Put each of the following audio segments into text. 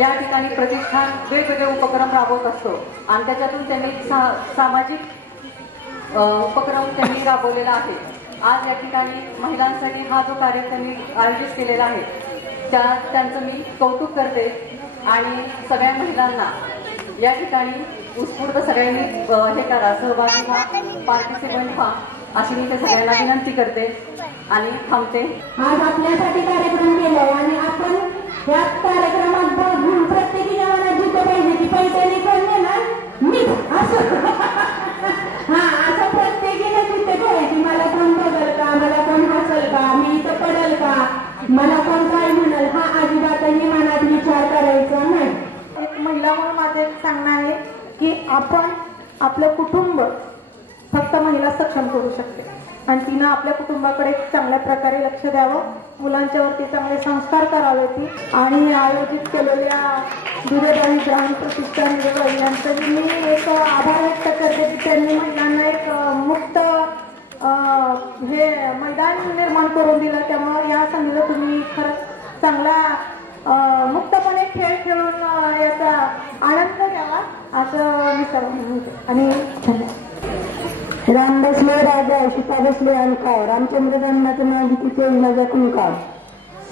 या ठिकाणी प्रतिष्ठान वेगवेगळे उपक्रम राबवत असतो आणि त्याच्यातून त्यांनी सामाजिक उपक्रम त्यांनी राबवलेला आहे. आज या ठिकाणी महिलांसाठी हा जो कार्य त्यांनी आयोजित केलेला आहे त्यांचं मी कौतुक करते आणि सगळ्या महिलांना या ठिकाणी उत्स्फूर्त सगळ्यांनी हे करा, सहभागी व्हा, पार्टिसिपंट व्हा अशी मी ते सगळ्यांना विनंती करते आणि थांबते. आज आपल्यासाठी कार्यक्रम केलाय आणि आपण या कार्यक्रमात बघून प्रत्येकीच्या मनात जिथे पाहिजे ती पैशाने पण देणार मी असं असं प्रत्येकीने तिथे ठेवायची. मला कोण बघल का, मला कोण हसल का, मी इथं पडेल का, मला कोण काय म्हणल हा अजिबातही मनात विचार करायचा नाही. एक महिला म्हणून माझे सांगणं आहे की आपण आपलं कुटुंब फक्त महिला सक्षम करू शकते आणि तिनं आपल्या कुटुंबाकडे चांगल्या प्रकारे लक्ष द्यावं, मुलांच्यावरती चांगले संस्कार करावे ती. आणि आयोजित केलेल्या दुर्दैवी ग्राम प्रतिष्ठान यांचं मी एक आभार व्यक्त करते की त्यांनी महिलांना एक मुक्त हे मैदान निर्माण करून दिलं. त्यामुळे या संधीला तुम्ही खरंच चांगला मुक्तपणे खेळ खेळून याचा आनंद घ्यावा असं मी सर्वांना म्हणते आणि धन्यवाद. राम बसले राजा, सीता बसले अलंकार, रामचंद्र जन्माचं माझी तिथे माझा कुंकार,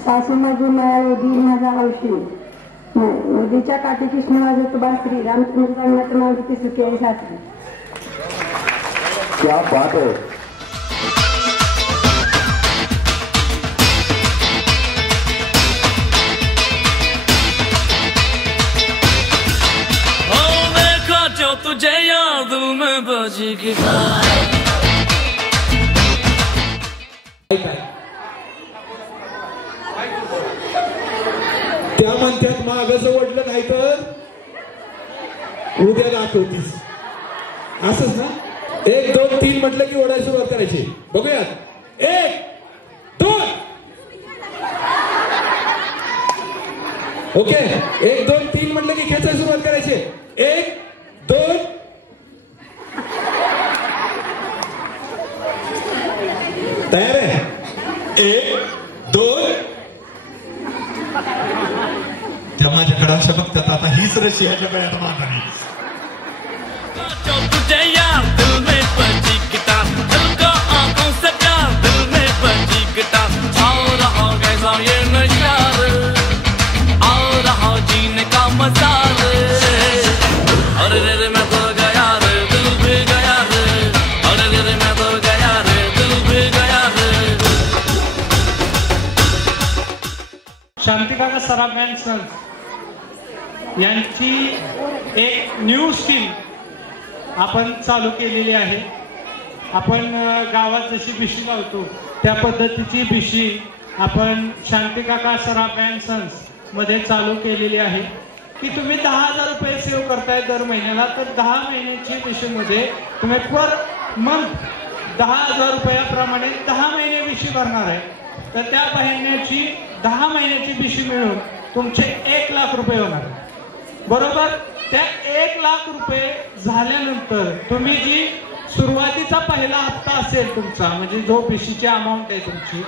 सासू माझी माया दीर माझा हौशी, नदीच्या काठी कृष्ण वाजत बासरी, रामचंद्र जन्माचं माझी ती सुखी आहे सासरी. क्या बात है. तुझे याद में बजेगी त्या म्हणतात मागच ओढलं नाही तर उद्या दाखवतीस असंच ना. 1 2 3 म्हटलं की ओढायला सुरुवात करायची. बघूयात. 1 2 ओके. 1 2 3 म्हटलं की खेचायला सुरुवात करायची. 1 2 तयार आहे. 1 2 त्या माझ्याकडे अशा बघतात आता हीच रशियाच्या गळ्यात मानली. शांतिकाका सराफ अँड सन्स यांची एक न्यू स्कीम आपण चालू केलेली आहे. आपण गावात जशी बिशी लावतो त्या पद्धतीची बिशी आपण शांतिकाका सराफ अँड सन्स मध्ये चालू केलेली आहे की तुम्ही 10,000 रुपये सेव्ह करताय दर महिन्याला, तर 10 महिन्याची बिशीमध्ये तुम्ही पर मंथ 10,000 रुपयाप्रमाणे 10 महिने बिशी भरणार आहे. तर त्या महिन्याची 10 महिन्याची बिशी मिळून तुमचे 1 लाख रुपये होणार बरोबर. त्या 1 लाख रुपये झाल्यानंतर तुम्ही जी सुरुवातीचा पहिला हप्ता असेल तुमचा, म्हणजे जो बिशीची अमाऊंट आहे तुमची,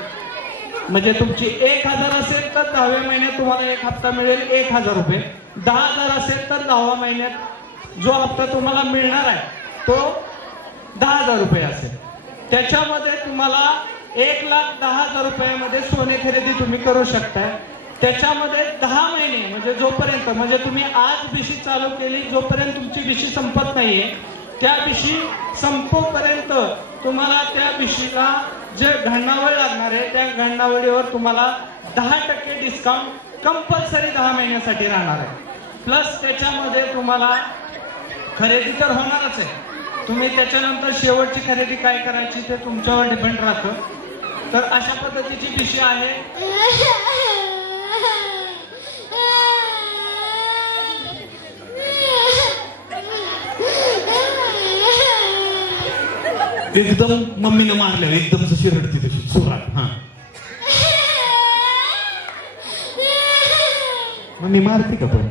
म्हणजे तुमची 1,000 असेल तर 10व्या महिन्यात तुम्हाला 1 हप्ता मिळेल 1,000 रुपये. 10,000 असेल तर 10व्या महिन्यात जो हप्ता तुम्हाला मिळणार आहे तो 10,000 रुपये असेल. त्याच्यामध्ये तुम्हाला 1,10,000 रुपयामध्ये सोने खरेदी तुम्ही करू शकता. त्याच्यामध्ये 10 महिने म्हणजे जोपर्यंत, म्हणजे तुम्ही आज बिशी चालू केली जोपर्यंत तुमची बिशी संपत नाहीये, त्या बिशी संपोपर्यंत तुम्हाला त्या बिशीला जे घण्णावळ लागणार आहे त्या घण्णावळीवर तुम्हाला 10% डिस्काउंट कंपल्सरी 10 महिन्यासाठी राहणार आहे. प्लस त्याच्यामध्ये तुम्हाला खरेदी तर होणारच आहे, तुम्ही त्याच्यानंतर शेवटची खरेदी काय करायची ते तुमच्यावर डिपेंड राहतं. तर अशा पद्धतीची बिशी आहे. एकदम मम्मीने मारल्यावर एकदम जशी रडती तशी सुरात. हा मम्मी मारते का पण?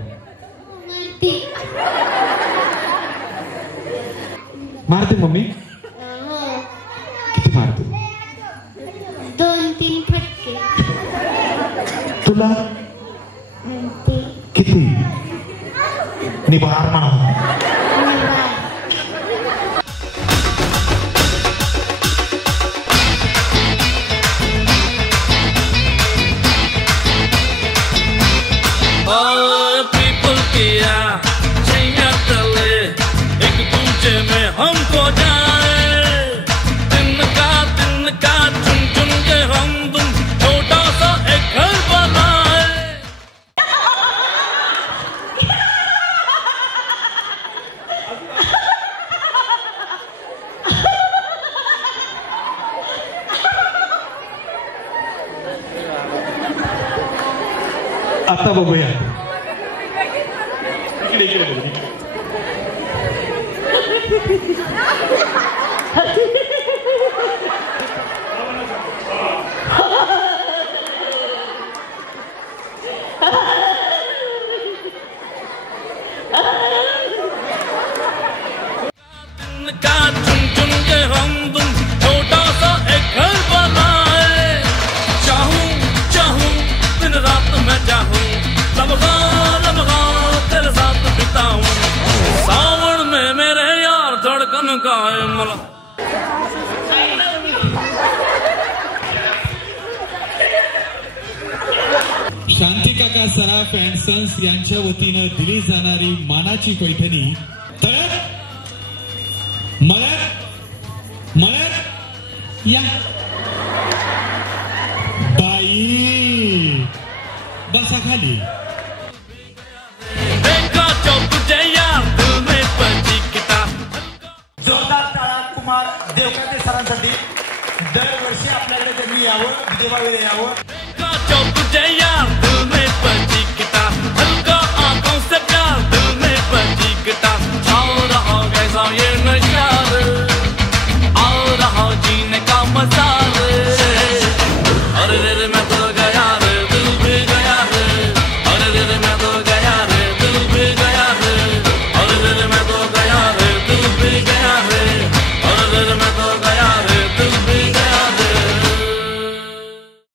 मारते मम्मी? किती मारते? 2-3 फटके. तुला किती? निभार म्हणून. पीपल किया छैया तले एक दूजे में हमको जाए तिनका चुन चुन के हम तुम छोटा सा एक घर बनाए. आता बघूया. इकडे इकडे बघू. तिनका चुन चुन के हम तुम छोटा सा एक घर बनाए. चाहूं दिन रात मैं चाहूं लम्हा तेरे साथ बिताऊं. सावन में मेरे यार धड़कन का है मला. शांती काका सराफ अँड सन्स यांच्या वतीनं दिली जाणारी मानाची पैठणी तर मळ्यात या बाई बसा खाली. देखा जो तुझे यार दिल में बजी किताब. जोरदार टाळा कुमार देवकाते सरांसाठी. दरवर्षी आपल्याकडे त्यांनी यावं, देवावेळी यावं.